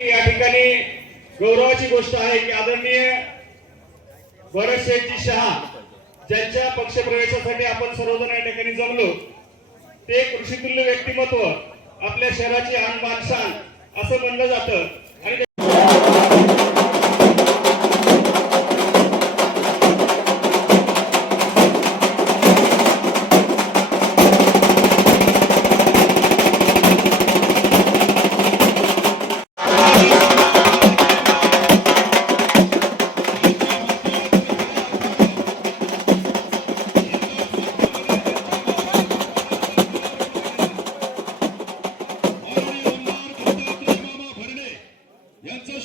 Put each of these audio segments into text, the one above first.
या ठिकाणी गौरवाची गोष्ट आहे की आदरणीय भरत शेठजी शहा ज्यांच्या पक्षप्रवेशासाठी आपण सर्वजण या ठिकाणी जमलो ते कृषीतुल्य व्यक्तिमत्व आपल्या शहराची आन बानशान असं म्हणलं जातं.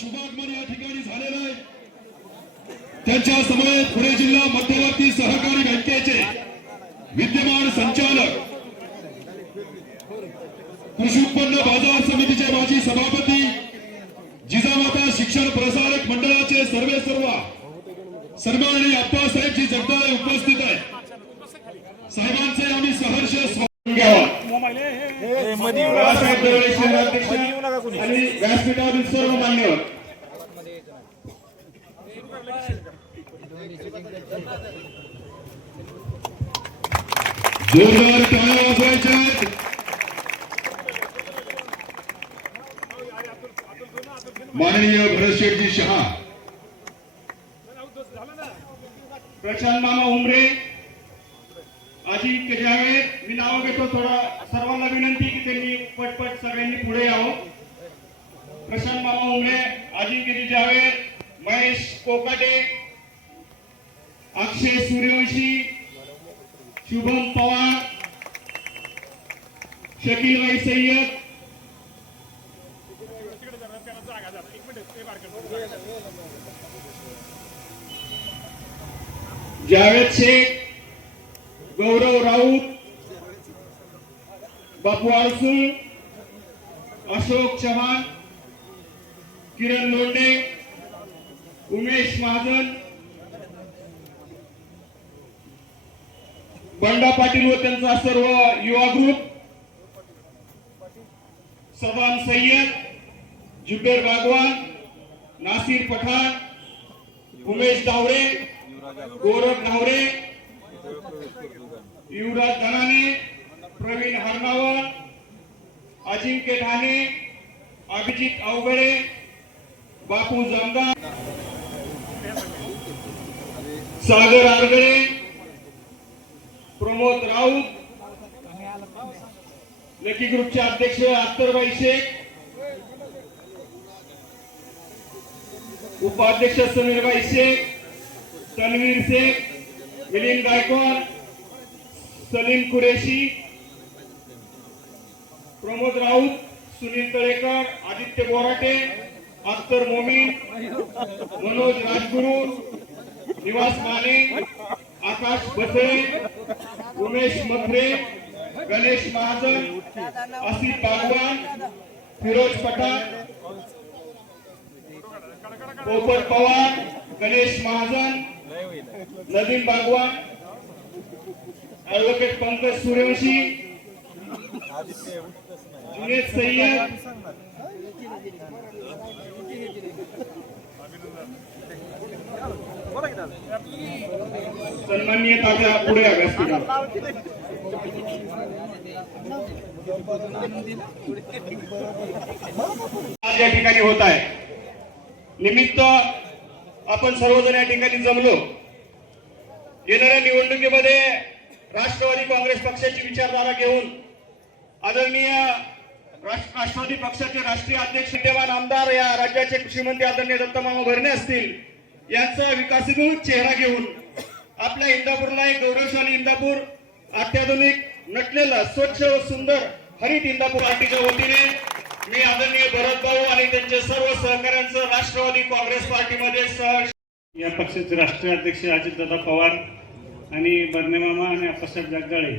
शुभागमन या ठिकाणी झालेलं आहे त्यांच्या समवेत पुणे जिल्हा मध्यवर्ती सहकारी बँकेचे विद्यमान संचालक कृषी उत्पन्न बाजार समितीचे माजी सभापती जिजामाता शिक्षण प्रसारक मंडळाचे सर्वे सर्व सन्माननीय अप्पासाहेबजी जगदाळे उपस्थित आहेत. साहेबांचे आम्ही सहर्ष स्वागत घ्यावा बाळासाहेब दरोडे शहराध्यक्ष आणि व्यासपीठावरील सर्व मान्यवर. जोरदार टाळ्या वाजवायच्या माननीय भरतशेठजी शहा। प्रशांत मामा उमरे अजिंक्य जावेद मी नाव घेतो, थोडा सर्वांना विनंती की त्यांनी पटपट सगळ्यांनी पुढे यावं. प्रशांत मामा उमरे अजिंक्यजी जावेद महेश कोकाटे अक्षय सूर्यवंशी शुभम पवार शकील भाई सय्यद जावेद शेख गौरव राऊत बापू आळसूळ अशोक चव्हाण किरण लोंडे उमेश महाजन बंडा पाटील व त्यांचा सर्व युवा ग्रुप सवान सय्यद जुबेर बागवान नासिर पठाण उमेश डावरे गौरव नावरे युवराज धनाने प्रवीण हरनावर अजिंक्य ठाणे अभिजित अवघडे बापू जामदार सागर आरगडे प्रमोद राऊत लकी ग्रुपचे अध्यक्ष अख्तरबाई शेख उपाध्यक्ष समीरबाई शेख तनवीर शेख मिलिंद गायकवाड सलीम कुरेशी प्रमोद राऊत सुनील तळेकर आदित्य बोराटे अख्तर मोमीन मनोज राजगुरू निवास माने आकाश बसळे उमेश मथरे गणेश महाजन आसिफ बागवान फिरोज पठाण पोपट पवार गणेश महाजन नदीम बागवान ऍडव्होकेट पंकज सूर्यवंशी जुनेद सय्यद सन्माननीय आता पुढे या आज या ठिकाणी होत आहे. निमित्त आपण सर्वजण या ठिकाणी जमलो. येणाऱ्या निवडणुकीमध्ये राष्ट्रवादी काँग्रेस पक्षाची विचारधारा घेऊन आदरणीय राष्ट्रवादी पक्षाचे राष्ट्रीय अध्यक्ष विद्यमान आमदार या राज्याचे कृषी मंत्री आदरणीय दत्तमामा भरणे असतील यांचा विकासभूत चेहरा घेऊन आपल्या इंदापूरला एक गौरवशाली इंदापूर अत्याधुनिक नटलेला स्वच्छ व सुंदर हरित इंदापूर पार्टीच्या वतीने मी आदरणीय भरत भाऊ आणि त्यांच्या सर्व सहकाऱ्यांचं राष्ट्रवादी काँग्रेस पार्टीमध्ये सह या पक्षाचे राष्ट्रीय अध्यक्ष अजितदादा पवार आणि बर्नेमामा आणि आप्पासाहेब जगदाळे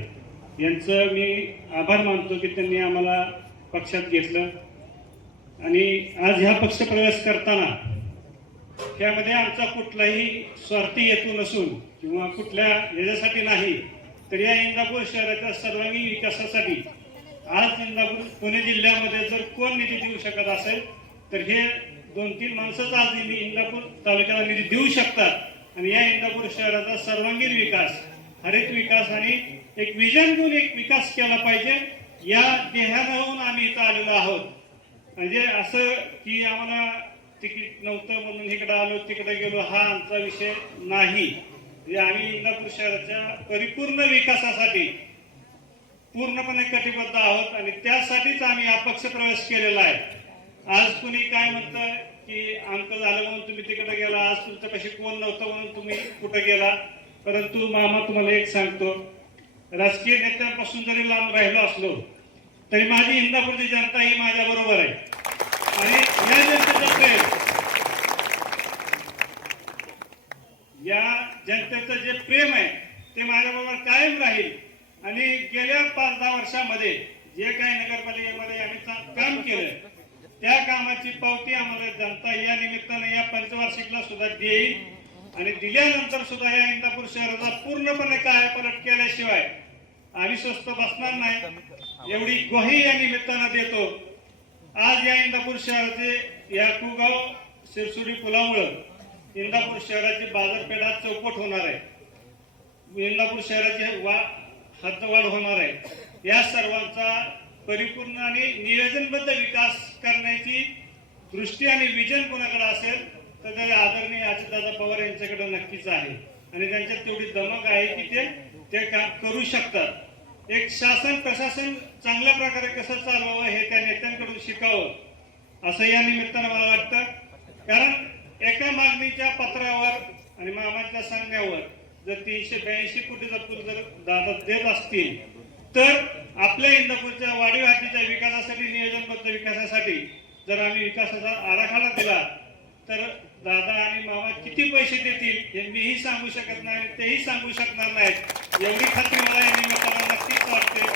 यांचं मी आभार मानतो की त्यांनी आम्हाला पक्षात घेतलं. आणि आज ह्या पक्ष प्रवेश करताना त्यामध्ये आमचा कुठलाही स्वार्थी हेतू नसून किंवा कुठल्या ह्याच्यासाठी नाही तर या इंदापूर शहराच्या सर्वांगीण विकासासाठी आज इंदापूर पुणे जिल्ह्यामध्ये जर कोण निधी देऊ शकत असेल तर हे दोन तीन माणसंच आज मी इंदापूर तालुक्याला निधी देऊ शकतात. आणि या इंदापूर शहराचा सर्वांगीण विकास हरित विकास आणि एक विजन घेऊन एक विकास केला पाहिजे या ध्येयानं आम्ही इथं आलेलो आहोत. म्हणजे असं की आम्हाला तिकीट नव्हतं म्हणून इकडं आलो तिकडे गेलो हा आमचा विषय नाही. म्हणजे आम्ही इंदापूर शहराच्या परिपूर्ण विकासासाठी पूर्णपणे कटिबद्ध आहोत आणि त्यासाठीच आम्ही अपक्ष प्रवेश केलेला आहे. आज कुणी काय म्हणतं की अंक झालं म्हणून तुम्ही तिकडे गेला आज तुमच्यापाशी कोण नव्हतं म्हणून तुम्ही कुठे गेला? परंतु मामा तुम्हाला एक सांगतो राजकीय नेत्यांपासून जरी लांब राहिलो असलो तरी माझी इंदापूरची जनता ही माझ्या बरोबर आहे. आणि या जनतेचा प्रेम या जनतेचं जे प्रेम आहे ते माझ्याबरोबर कायम राहील. आणि गेल्या पाच दहा वर्षामध्ये जे काही नगरपालिकेमध्ये आम्ही काम केलं त्या कामाची पावती आम्हाला जनता या निमित्ताने या पंचवार्षिकला सुद्धा देईल. आणि दिल्यानंतर सुद्धा या इंदापूर शहराचा पूर्णपणे काय पलट केल्याशिवाय आम्ही स्वस्त बसणार नाही. एवढी ग्वाही या निमित्तानं देतो. आज या इंदापूर शहराचे या कुगाव शिरसुडी पुलामुळं इंदापूर शहराची बाजारपेठ आज चौपट होणार आहे. इंदापूर शहराची वा हद्दवाढ होणार आहे. या सर्वांचा परिपूर्ण आणि नियोजनबद्ध विकास करण्याची दृष्टी आणि विजन कोणाकडे असेल तर ते आदरणीय अजितदादा पवार यांच्याकडे नक्कीच आहे. आणि त्यांच्यात तेवढी दमक आहे की ते ते काम करू शकतात. एक शासन प्रशासन चांगल्या प्रकारे कसं चालवावं हे त्या नेत्यांकडून शिकावं असं या निमित्तानं मला वाटतं कारण एका मागणीच्या पत्रावर आणि मामाच्या सांगण्यावर जर तीनशे ब्याऐंशी कोटीचा पूल जर दादा देत असतील तर आपल्या इंदापूरच्या वाढीव हातीच्या विकासासाठी नियोजनबद्ध विकासासाठी जर आम्ही विकासाचा आराखडा दिला तर दादा आणि मामा किती पैसे देतील हे मीही सांगू शकत नाही आणि तेही सांगू शकणार नाहीत. एवढी खात्री मला या निमित्तानं नक्कीच वाटते.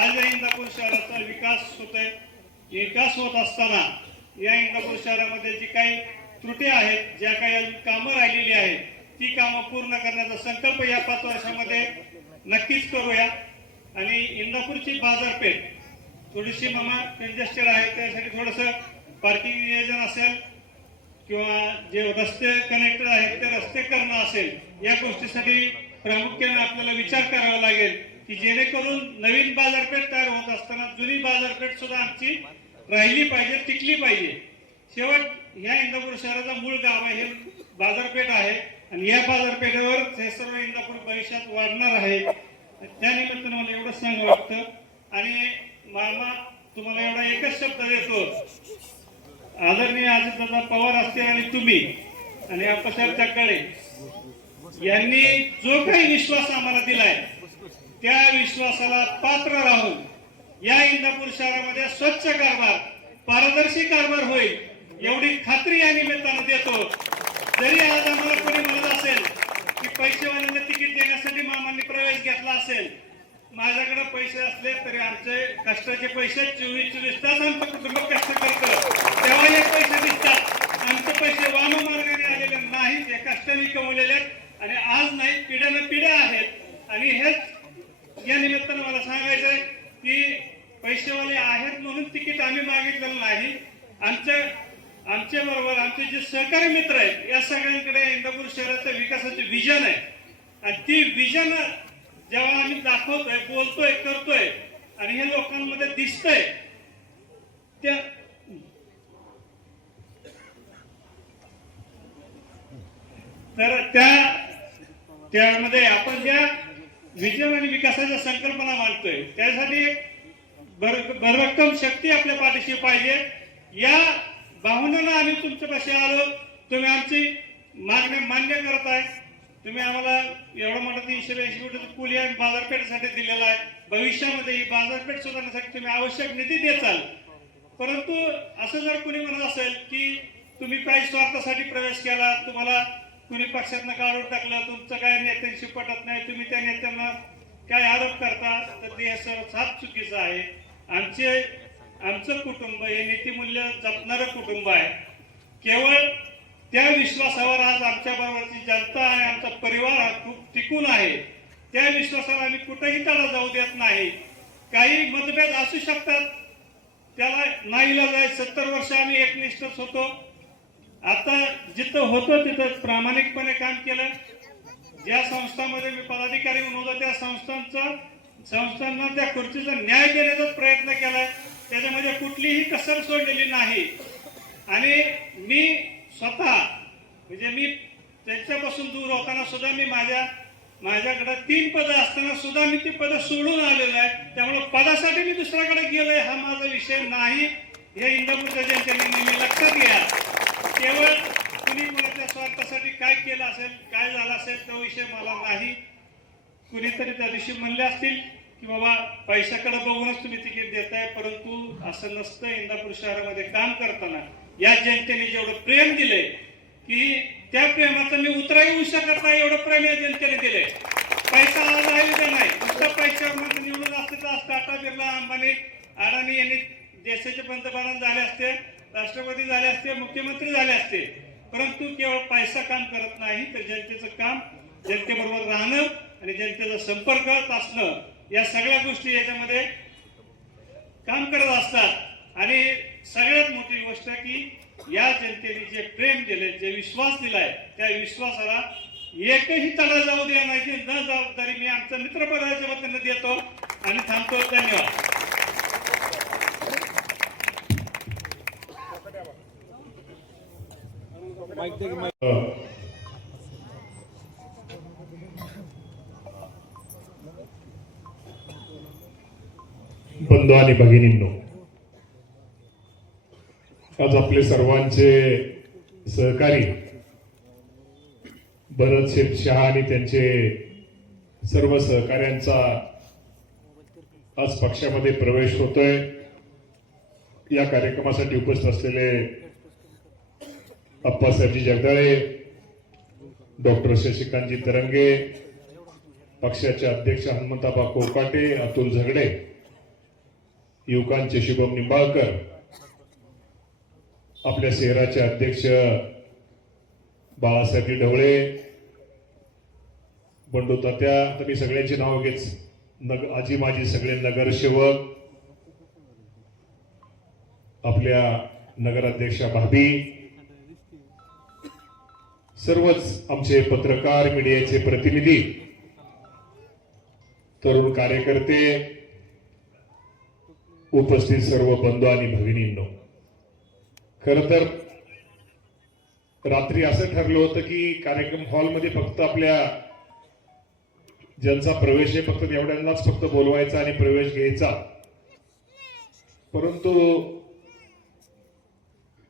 आज या इंदापूर शहराचा विकास होतोय. विकास होत असताना या इंदापूर शहरामध्ये जी काही त्रुटी आहेत ज्या काही कामं राहिलेली आहेत ती कामं पूर्ण करण्याचा संकल्प या पाच वर्षामध्ये नक्कीच करूया. आणि इंदापूरची बाजारपेठ थोडीशी मामा कंजेस्टेड आहे त्यासाठी थोडंसं पार्किंग नियोजन असेल किंवा जे रस्ते कनेक्टेड आहेत ते रस्ते करणं असेल या गोष्टीसाठी प्रामुख्याने आपल्याला विचार करावा लागेल की जेणेकरून नवीन बाजारपेठ तयार होत असताना जुनी बाजारपेठ सुद्धा आमची राहिली पाहिजे टिकली पाहिजे. शेवट या इंदापूर शहराचा मूळ गाव आहे हे बाजारपेठ आहे. आणि या बाजारपेठेवर हे सर्व इंदापूर भविष्यात वाढणार आहे. त्या निमित्तानं मला एवढं सांग वाटतं. आणि मामा तुम्हाला एवढा एकच शब्द देतो. आदरणीय अजितदादा पवार असतील आणि तुम्ही आणि अप्पासाहेब चक्काळे यांनी जो काही विश्वास आम्हाला दिलाय त्या विश्वासाला पात्र राहून या इंदापूर शहरामध्ये स्वच्छ कारभार पारदर्शी कारभार होईल. एवढी खात्री या निमित्तानं देतो. जरी आज आम्हाला कोणी म्हणत असेल की पैसेवाल्यांना तिकीट देण्यासाठी मामांनी प्रवेश घेतला असेल माझ्याकडे पैसे असले तरी आमचे कष्टाचे पैसे चोवीस चोवीस तास आमचं कुटुंब कष्ट करतं. तेव्हा हे पैसे दिसतात. आमचे पैसे वाममार्गाने आलेले नाहीत हे कष्टाने कमवलेले आहेत आणि आज नाही पिढ्यानं पिढ्या आहेत. आणि हेच या निमित्तानं मला सांगायचं आहे की पैसेवाले आहेत म्हणून तिकीट आम्ही मागितलेलं नाही. आमच्या आमच्या बरोबर आमचे जे सहकारी मित्र आहेत या सगळ्यांकडे इंदापूर शहराचं विकासाचे विजन आहे. आणि ती विजन जेव्हा आम्ही दाखवतोय बोलतोय करतोय आणि हे लोकांमध्ये दिसतंय त्या तर त्या त्यामध्ये आपण ज्या विजन आणि विकासाच्या संकल्पना मांडतोय त्यासाठी एक भर भरभक्कम शक्ती आपल्या पाठीशी पाहिजे. या भावनेनं आम्ही तुमच्यापाशी आलो. तुम्ही आमची मागणी मान्य करत आहे. तुम्ही आम्हाला एवढं मोठं तीनशे ऐंशी कोटी पूल या बाजारपेठेसाठी दिलेला आहे. भविष्यामध्ये ही बाजारपेठ सुधारण्यासाठी तुम्ही आवश्यक निधी देचाल परंतु असं जर कुणी म्हणत असेल की तुम्ही काही स्वार्थासाठी प्रवेश केला तुम्हाला कुणी पक्षातनं काढून टाकलं तुमचं काय नेत्यांशी पटत नाही तुम्ही त्या नेत्यांना काय आरोप करता तर ते सर्व साफ चुकीचं आहे. आमचे आमचं कुटुंब हे नीतिमूल्य जपणारं कुटुंब आहे. केवळ त्या विश्वासावर आज आमच्या बरोबरची जनता आणि आमचा परिवार हा खूप टिकून आहे. त्या विश्वासाला आम्ही कुठेही त्याला जाऊ देत नाही. काही मतभेद असू शकतात. त्याला नाहीला जाय सत्तर वर्ष आम्ही एकनिष्ठच होतो. आता जिथं होतो तिथं प्रामाणिकपणे काम केलं. ज्या संस्थांमध्ये मी पदाधिकारी म्हणून होतो त्या संस्थांचा संस्थांना त्या खुर्चीचा न्याय देण्याचा प्रयत्न केलाय. त्याच्यामध्ये कुठलीही कसर सोडलेली नाही. आणि मी स्वतः म्हणजे मी त्यांच्यापासून दूर होताना सुद्धा मी माझ्या माझ्याकडे तीन पदं असताना सुद्धा मी ती पदं सोडून आलेलो आहे. त्यामुळे पदासाठी मी दुसऱ्याकडे गेलोय हा माझा विषय नाही. हे इंदापूरच्या जनतेने नेहमी लक्षात घ्या. केवळ कुणी कुणाच्या स्वार्थासाठी काय केलं असेल काय झालं असेल तो विषय मला नाही. कुणीतरी त्या दिवशी म्हणले असतील की बाबा पैशाकडे बघूनच तुम्ही तिकीट देताय परंतु असं नसतं. इंदापूर शहरामध्ये काम करताना या जनतेने जेवढं प्रेम दिलंय की त्या प्रेमाचं मी उतराही होऊ शकत नाही एवढं प्रेम या जनतेने दिलंय. पैसा आज आहे उद्या नाही? नुसतं पैशावर म्हणून निवडून असते तर टाटा बिर्ला अंबानी अडाणी यांनी देशाचे पंतप्रधान झाले असते राष्ट्रपती झाले असते मुख्यमंत्री झाले असते. परंतु केवळ पैसा काम करत नाही तर जनतेचं काम जनतेबरोबर राहणं आणि जनतेचा संपर्क असणं या सगळ्या गोष्टी याच्यामध्ये काम करत असतात. आणि सगळ्यात मोठी गोष्ट की या जनतेने जे प्रेम दिले जे विश्वास दिलाय त्या विश्वासाला एकही तडा जाऊ द्या नाही न जबाबदारी मी आमच्या मित्रपदाच्या वतीनं देतो आणि थांबतो. धन्यवाद. बंधू आणि भगिनींनो. आज आपले सर्वांचे सहकारी भरत शेठ शहा आणि त्यांचे सर्व सहकाऱ्यांचा आज पक्षामध्ये प्रवेश होतोय. या कार्यक्रमासाठी उपस्थित असलेले अप्पासाहेबजी जगदाळे डॉक्टर शशिकांतजी तरंगे पक्षाचे अध्यक्ष हनुमंताबा कोकाटे अतुल झगडे युवकांचे शुभम निंबाळकर आपल्या शहराचे अध्यक्ष बाळासाहेब ढवळे बंडू तात्या तर मी सगळ्यांची नाव घेच नग आजी माझी सगळे नगरसेवक आपल्या नगराध्यक्षा भाभी सर्वच आमचे पत्रकार मीडियाचे प्रतिनिधी तरुण कार्यकर्ते उपस्थित सर्व बंधू आणि भगिनींनो. खर तर रात्री असं ठरलं होतं की कार्यक्रम हॉलमध्ये फक्त आपल्या ज्यांचा प्रवेश आहे फक्त एवढ्यांनाच फक्त बोलवायचा आणि प्रवेश घ्यायचा. परंतु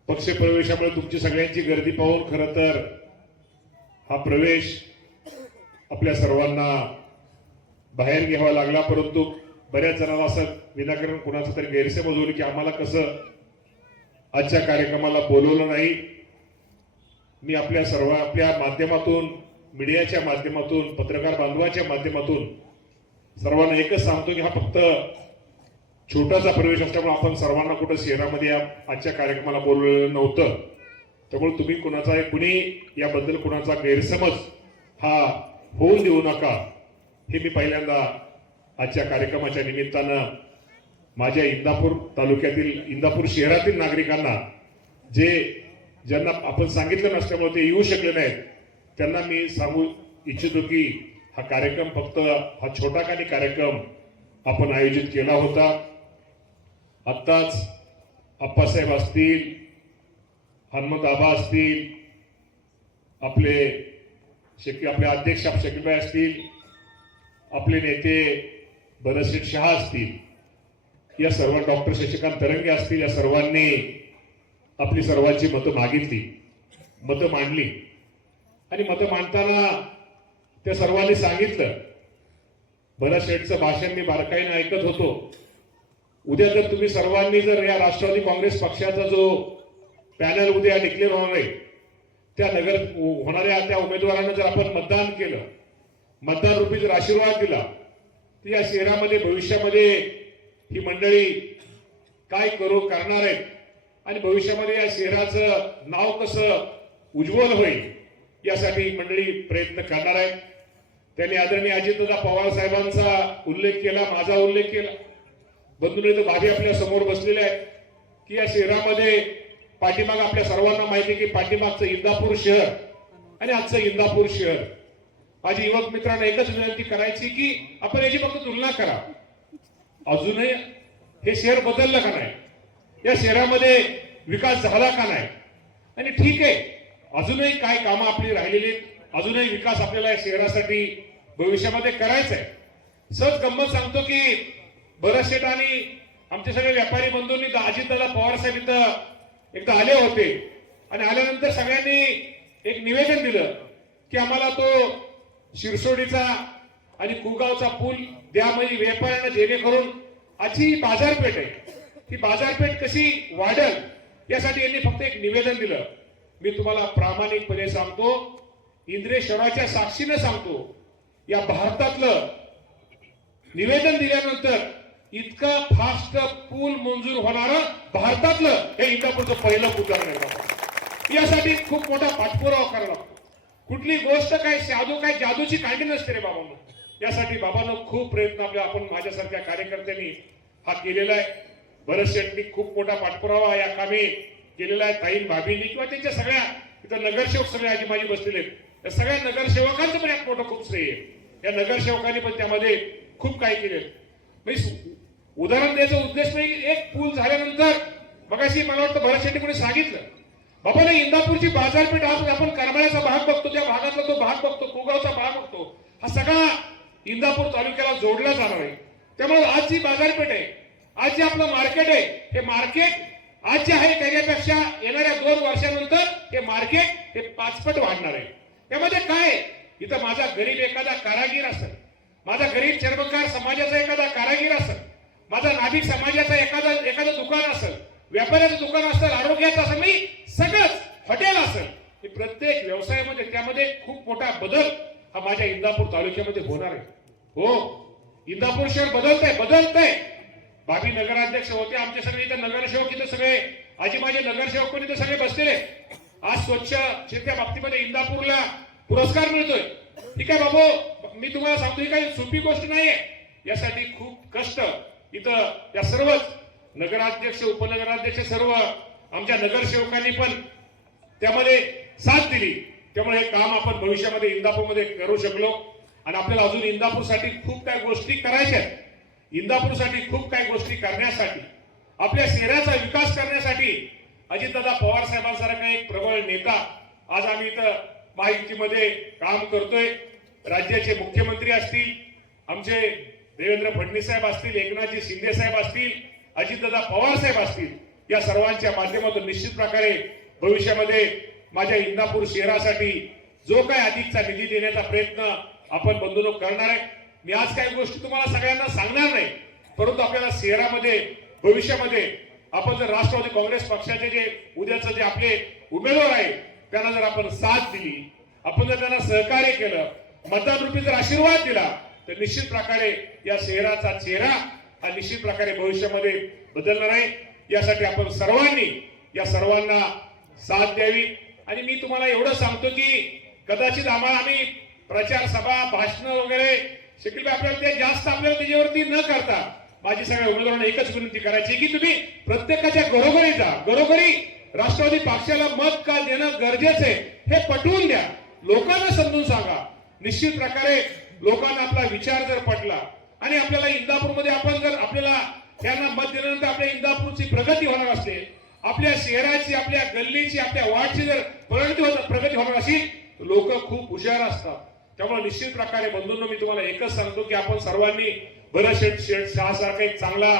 पक्ष प्रवेशामुळे तुमची सगळ्यांची गर्दी पाहून खरं तर हा प्रवेश आपल्या सर्वांना बाहेर घ्यावा लागला परंतु बऱ्याच जणांना असं विनाकारण कुणाचं तरी गैरसमज होईल की आम्हाला कसं आजच्या कार्यक्रमाला बोलवलं नाही. मी आपल्या सर्व आपल्या माध्यमातून मीडियाच्या माध्यमातून पत्रकार बांधवाच्या माध्यमातून सर्वांना एकच सांगतो की हा फक्त छोटासा प्रवेश असल्यामुळे आपण सर्वांना कुठं शहरामध्ये या आजच्या कार्यक्रमाला बोलवलेलं नव्हतं. त्यामुळे तुम्ही कुणाचा कुणी याबद्दल कुणाचा गैरसमज हा होऊन देऊ नका हे मी पहिल्यांदा आजच्या कार्यक्रमाच्या निमित्तानं माझ्या इंदापूर तालुक्यातील इंदापूर शहरातील नागरिकांना जे ज्यांना आपण सांगितलं नसल्यामुळे ते येऊ शकले नाहीत त्यांना मी सांगू इच्छितो की हा कार्यक्रम फक्त हा छोटा काही कार्यक्रम आपण आयोजित केला होता. आत्ताच अप्पासाहेब असतील हनुमंत आबा असतील आपले शेक आपले अध्यक्ष शकीबाई असतील आपले नेते भरतसिंग शहा असतील या सर्व डॉक्टर शशिकांत तरंगे असतील या सर्वांनी आपली सर्वांची मतं मागितली मतं मांडली. आणि मतं मांडताना त्या सर्वांनी सांगितलं भला शेठचं भाषण मी बारकाईनं ऐकत होतो. उद्या जर तुम्ही सर्वांनी जर या राष्ट्रवादी काँग्रेस पक्षाचा जो पॅनल उद्या डिक्लेअर होणार आहे त्या नगर होणाऱ्या त्या उमेदवारांना जर आपण मतदान केलं मतदान रूपी जर आशीर्वाद दिला तर या शहरामध्ये भविष्यामध्ये ही मंडळी काय करू करणार आहेत आणि भविष्यामध्ये या शहराचं नाव कसं उज्ज्वल होईल यासाठी मंडळी प्रयत्न करणार आहेत. त्यांनी आदरणीय अजितदादा पवार साहेबांचा उल्लेख केला माझा उल्लेख केला. बंधूने भाभी आपल्यासमोर बसलेले आहेत की या शहरामध्ये पाठीमाग आपल्या सर्वांना माहिती की पाठीमागचं इंदापूर शहर आणि आजचं इंदापूर शहर. माझी युवक मित्रांना एकच विनंती करायची की आपण याची फक्त तुलना करा. अजूनही हे शहर बदललं का नाही? या शहरामध्ये विकास झाला का नाही? आणि ठीक आहे अजूनही काय कामं आपली राहिलेली आहेत. अजूनही विकास आपल्याला या शहरासाठी भविष्यामध्ये करायचा आहे. सहज गंमत सांगतो की भरत शेठ आणि आमचे सगळे व्यापारी बंधूंनी अजितदादा पवार साहेब इथं एकदा आले होते. आणि आल्यानंतर सगळ्यांनी एक निवेदन दिलं की आम्हाला तो शिरसोडीचा आणि कुगावचा पूल द्या म्हणजे व्यापाऱ्यांना जेणेकरून आजची ही बाजारपेठ आहे. ही बाजारपेठ कशी वाढेल यासाठी यांनी फक्त एक निवेदन दिलं. मी तुम्हाला प्रामाणिकपणे सांगतो इंद्रे शहराच्या साक्षीने सांगतो या भारतातलं निवेदन दिल्यानंतर इतका फास्ट पूल मंजूर होणार भारतातलं हे इंदापूरचं पहिलं उदाहरण आहे यासाठी खूप मोठा पाठपुरावा करावा लागतो कुठली गोष्ट काय साधू काय जादूची कांडी नसते रे बाबांनो यासाठी बाबांनो खूप प्रयत्न आपल्या आपण माझ्यासारख्या कार्यकर्त्यांनी हा केलेला आहे. भरत शेट्टी खूप मोठा पाठपुरावा या कामी केलेला आहे. ताईन भाभींनी किंवा त्यांच्या सगळ्या इथं नगरसेवक सगळे आजी माझी बसलेले आहेत. या सगळ्या नगरसेवकांचं पण यात मोठं खूप श्रेय आहे. या नगरसेवकांनी पण त्यामध्ये खूप काही केले म्हणजे उदाहरण द्यायचा उद्देश नाही एक पूल झाल्यानंतर मगाशी मला वाटतं भरत शेट्टी कोणी सांगितलं बाबाला इंदापूरची बाजारपेठ आज आपण करमाळ्याचा भाग बघतो त्या भागातला तो भाग बघतो कोगावचा भाग बघतो. हा सगळा इंदापूर तालुक्याला जोडला जाणार आहे. त्यामुळे आज जी बाजारपेठ आहे आज जे आपलं मार्केट आहे हे मार्केट आज जे आहे त्याच्यापेक्षा येणाऱ्या दोन वर्षानंतर हे मार्केट हे पाचपट वाढणार आहे. त्यामध्ये काय आहे? इथं माझा गरीब एखादा कारागीर असेल माझा गरीब चर्मकार समाजाचा एखादा कारागीर असेल माझा नाभिक समाजाचा एखादा एखादं दुकान असेल व्यापाऱ्याचं दुकान असेल आरोग्याचं असेल मी सगळंच हॉटेल असेल हे प्रत्येक व्यवसायामध्ये त्यामध्ये खूप मोठा बदल हा माझ्या इंदापूर तालुक्यामध्ये होणार आहे. हो इंदापूर शहर बदलत आहे बदलत आहे भाभी नगराध्यक्ष होते आमचे सगळे इथं नगरसेवक इथं सगळे आजी माझे नगरसेवक पण इथं सगळे बसलेले आज स्वच्छ शेतच्या बाबतीमध्ये इंदापूरला पुरस्कार मिळतोय. ठीक आहे बाबू मी तुम्हाला सांगतो ही काही सोपी गोष्ट नाहीये. यासाठी खूप कष्ट इथं या सर्वच नगराध्यक्ष उपनगराध्यक्ष सर्व आमच्या नगरसेवकांनी पण त्यामध्ये साथ दिली. त्यामुळे हे काम आपण भविष्यामध्ये इंदापूरमध्ये करू शकलो. आणि आपल्याला अजून इंदापूरसाठी खूप काही गोष्टी करायच्या आहेत. इंदापूरसाठी खूप काही गोष्टी करण्यासाठी आपल्या शहराचा विकास करण्यासाठी अजितदादा पवार साहेबांसारखा एक प्रबळ नेता आज आम्ही इथं माहितीमध्ये काम करतोय. राज्याचे मुख्यमंत्री असतील आमचे देवेंद्र फडणवीस साहेब असतील एकनाथजी शिंदे साहेब असतील अजितदादा पवार साहेब असतील या सर्वांच्या माध्यमातून निश्चित प्रकारे भविष्यामध्ये माझ्या इंदापूर शहरासाठी जो काय अधिकचा निधी देण्याचा प्रयत्न आपण बंधुनो करणार आहे. मी आज काही गोष्टी तुम्हाला सगळ्यांना सांगणार नाही. परंतु आपल्याला शहरामध्ये भविष्यामध्ये आपण जर राष्ट्रवादी काँग्रेस पक्षाचे जे उद्याचं जे आपले उमेदवार आहे त्यांना जर आपण साथ दिली आपण जर त्यांना सहकार्य केलं मतदान रूपी जर आशीर्वाद दिला तर निश्चित प्रकारे या शहराचा चेहरा हा निश्चित प्रकारे भविष्यामध्ये बदलणार आहे. यासाठी आपण सर्वांनी या सर्वांना साथ द्यावी. आणि मी तुम्हाला एवढं सांगतो की कदाचित आम्हाला आम्ही प्रचार सभा भाषण वगैरे शिकले आपल्याला ते जास्त आपल्याला त्याच्यावरती न करता माझी सगळ्या उमेदवारांना एकच विनंती करायची की तुम्ही प्रत्येकाच्या घरोघरी जा. घरोघरी राष्ट्रवादी पक्षाला मत का देणं गरजेचं आहे हे पटवून द्या. लोकांना समजून सांगा. निश्चित प्रकारे लोकांना आपला विचार जर पटला आणि आपल्याला इंदापूरमध्ये आपण जर आपल्याला त्यांना मत दिल्यानंतर आपल्या इंदापूरची प्रगती होणार असते आपल्या शहराची आपल्या गल्लीची आपल्या वार्डची जर प्रगती होणार प्रगती होणार असेल लोक खूप हुशार असतात. त्यामुळे निश्चित प्रकारे बंधूंनो मी तुम्हाला एकच सांगतो की आपण सर्वांनी भरत शेठ शेठ शहासारखा एक चांगला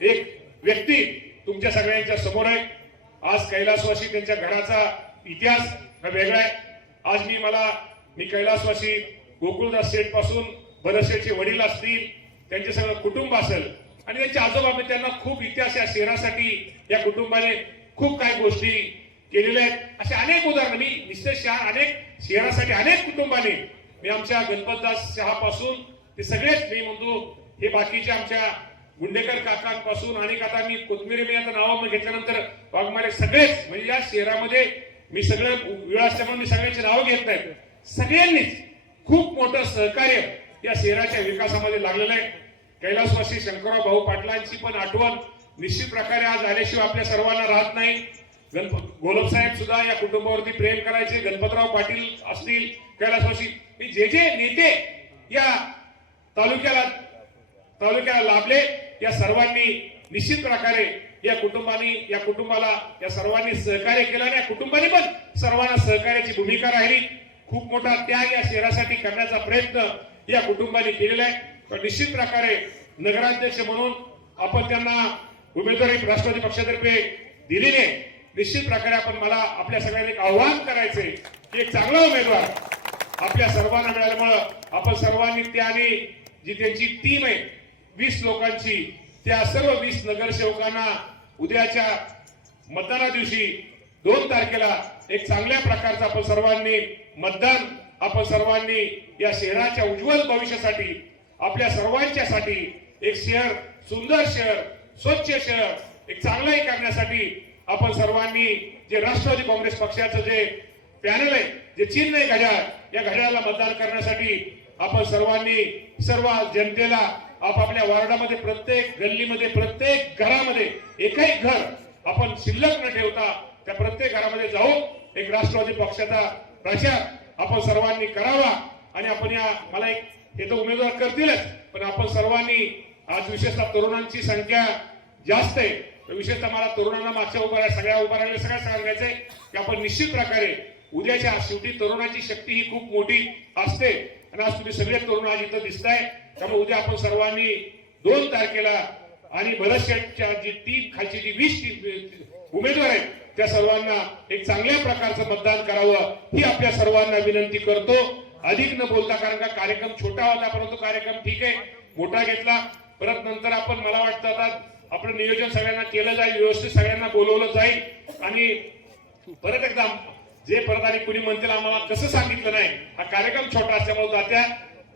एक व्यक्ती तुमच्या सगळ्यांच्या समोर आहे. आज कैलासवासी त्यांच्या घराचा इतिहास हा वेगळा आहे. आज मी मला मी कैलासवासी गोकुळदास शेठपासून भरतशेठचे वडील असतील त्यांचे सगळं कुटुंब असेल आणि त्यांचे आजोबा मी त्यांना खूप इतिहास या शहरासाठी या कुटुंबाने खूप काही गोष्टी केलेल्या आहेत. असे अनेक उदाहरण मी निश्चित शहा अनेक शहरासाठी अनेक कुटुंबाने मी आमच्या गणपतदास शहापासून ते सगळेच मी म्हणतो हे बाकीचे आमच्या गुंडेकर काकांपासून अनेक आता मी कोथमिरी मी आता नाव घेतल्यानंतर वाघमारे सगळेच म्हणजे या शहरामध्ये मी सगळं वेळ असल्यामुळे मी सगळ्यांची नावं घेत नाही. सगळ्यांनीच खूप मोठं सहकार्य या शहराच्या विकासामध्ये लागलेलं आहे. कैलासवासी शंकरराव भाऊ पाटलांची पण आठवण निश्चित प्रकारे आज आल्याशिवाय आपल्या सर्वांना राहत नाही. गणप गोलब साहेब सुद्धा या कुटुंबावरती प्रेम करायचे गणपतराव पाटील असतील कैलासवासी हे जे जे नेते या तालुक्याला तालुक्याला लाभले या सर्वांनी निश्चित प्रकारे या कुटुंबानी या कुटुंबाला या सर्वांनी सहकार्य केलं आणि या कुटुंबाने पण सर्वांना सहकार्याची भूमिका राहिली. खूप मोठा त्याग या शहरासाठी करण्याचा प्रयत्न या कुटुंबाने केलेला आहे. पण निश्चित प्रकारे नगराध्यक्ष म्हणून आपण त्यांना उमेदवारी राष्ट्रवादी पक्षातर्फे दिलेली आहे. निश्चित प्रकारे आपण मला आपल्या सगळ्यांना एक आव्हान करायचंय की एक चांगला उमेदवार आपल्या सर्वांना मिळाल्यामुळं आपण सर्वांनी त्या आणि जी त्यांची टीम आहे वीस लोकांची त्या सर्व वीस नगरसेवकांना उद्याच्या मतदाना दिवशी दोन तारखेला एक चांगल्या प्रकारचं आपण सर्वांनी मतदान आपण सर्वांनी या शहराच्या उज्ज्वल भविष्यासाठी आपल्या सर्वांच्यासाठी एक शहर सुंदर शहर स्वच्छ शहर एक चांगलंही करण्यासाठी आपण सर्वांनी जे राष्ट्रवादी काँग्रेस पक्षाचं जे पॅनल आहे जे चिन्ह आहे घड्याळ या घड्याळाला मतदान करण्यासाठी आपण सर्वांनी सर्व जनतेला आपापल्या वार्डामध्ये प्रत्येक गल्लीमध्ये प्रत्येक घरामध्ये एकही घर आपण शिल्लक न ठेवता त्या प्रत्येक घरामध्ये जाऊन एक राष्ट्रवादी पक्षाचा प्रचार आपण सर्वांनी करावा. आणि आपण या मला एक हे तर उमेदवार करतीलच पण आपण सर्वांनी आज विशेषतः तरुणांची संख्या जास्त आहे. तर विशेषतः मला तरुणांना मागच्या उभा सगळ्या उभा राहिल्या सगळ्या सांगायचंय की आपण निश्चित प्रकारे उद्याच्या शेवटी तरुणाची शक्ती ही खूप मोठी असते. आणि आज तुम्ही सगळे तरुण आज इथं दिसताय. त्यामुळे उद्या आपण सर्वांनी दोन तारखेला आणि भरतशेठच्या जी तीन खालची जी वीस उमेदवार आहेत त्या सर्वांना एक चांगल्या प्रकारचं मतदान करावं ही आपल्या सर्वांना विनंती करतो. अधिक न बोलता कारण का कार्यक्रम छोटा होता परंतु कार्यक्रम ठीक आहे मोठा घेतला. परत नंतर आपण मला वाटतं आता आपलं नियोजन सगळ्यांना केलं जाईल व्यवस्थित सगळ्यांना बोलवलं जाईल. आणि परत एकदा जे परत आणि कुणी म्हणतील आम्हाला कसं सांगितलं नाही हा कार्यक्रम छोटा असल्यामुळे जात्या.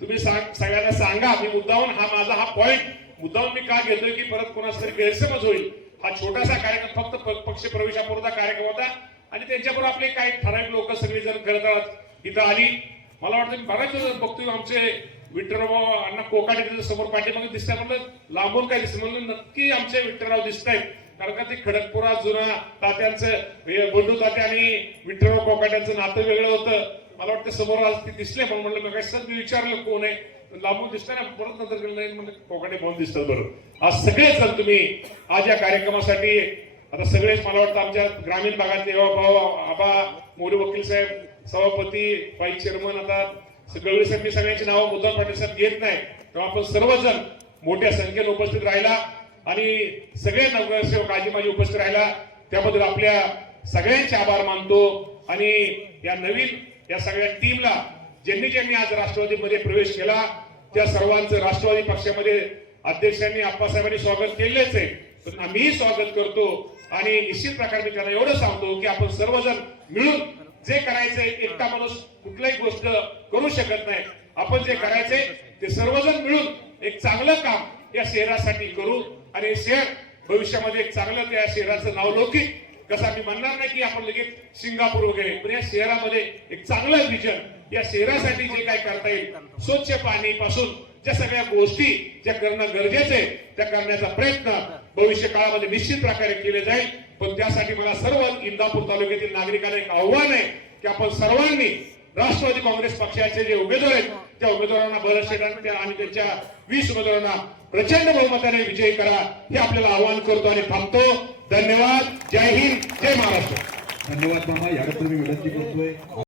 तुम्ही सांग सगळ्यांना सांगा मी मुद्दाहून हा माझा हा पॉईंट मुद्दाहून मी का घेतोय की परत कोणाचा तरी गैरसमज होईल? हा छोटासा कार्यक्रम फक्त प- पक्ष प्रवेशापुरता कार्यक्रम होता. आणि त्यांच्याबरोबर आपले काही ठराविक लोक सगळेजण करतात इथं आली. मला वाटतं मी बऱ्याच वेळेस बघतोय आमचे विठ्ठलराव अण्णा कोकाटे तिथं समोर पाठीमागे दिसतात म्हणलं लांबून काय दिसत म्हणलं नक्की आमचे विठ्ठलराव दिसत आहेत कारण का ते खडकपुरा जुना तात्यांचं बंडू तात्या आणि विठ्ठलराव कोकाट्यांचं नातं वेगळं होतं. मला वाटतं समोर आज ते दिसले म्हणून म्हणलं काय सर मी विचारलं कोण आहे? लांबून दिसतंय ना परत नंतर गेलं नाही म्हणजे कोकाटे भाऊन दिसतात बरोबर आज सगळेच तुम्ही आज या कार्यक्रमासाठी. आता सगळेच मला वाटतं आमच्या ग्रामीण भागातले भाऊ आबा मोरे वकील साहेब सभापती वाईस चेअरमन आता गवळी साहेब मी सगळ्यांची नावं मुद्दा पाटील साहेब घेत नाही. तेव्हा आपण सर्वजण मोठ्या संख्येने उपस्थित राहिला. आणि सगळे नगरसेवक आजी माझी उपस्थित राहिला. त्याबद्दल आपल्या सगळ्यांचे आभार मानतो. आणि या नवीन या सगळ्या टीमला ज्यांनी ज्यांनी आज राष्ट्रवादीमध्ये प्रवेश केला त्या सर्वांचं राष्ट्रवादी पक्षामध्ये अध्यक्षांनी आप्पासाहेबांनी स्वागत केलेच आहे. पण आम्हीही स्वागत करतो आणि निश्चित प्रकारे मी त्यांना एवढं सांगतो की आपण सर्वजण मिळून जे करायचंय एकटा माणूस कुठल्याही गोष्ट करू शकत नाही. आपण जे करायचंय ते सर्वजण मिळून एक चांगलं काम या शहरासाठी करू. आणि हे शहर भविष्यामध्ये एक चांगलं त्या शहराचं नाव लौकिक कसं आम्ही म्हणणार नाही की आपण लगेच सिंगापूर वगैरे पण या शहरामध्ये एक चांगलं विजन या शहरासाठी जे काय करता येईल स्वच्छ पाणी पासून ज्या सगळ्या गोष्टी ज्या करणं गरजेचं आहे त्या करण्याचा प्रयत्न भविष्य काळामध्ये निश्चित प्रकारे केले जाईल. पण त्यासाठी मला सर्व इंदापूर तालुक्यातील नागरिकांना एक आव्हान आहे की आपण सर्वांनी राष्ट्रवादी काँग्रेस पक्षाचे जे उमेदवार आहेत त्या उमेदवारांना बरं आणि त्यांच्या वीस उमेदवारांना प्रचंड बहुमताने विजयी करा हे आपल्याला आवाहन करतो आणि थांबतो. धन्यवाद. जय हिंद. जय महाराष्ट्र. धन्यवाद मामा. याबद्दल मी विनंती करतोय.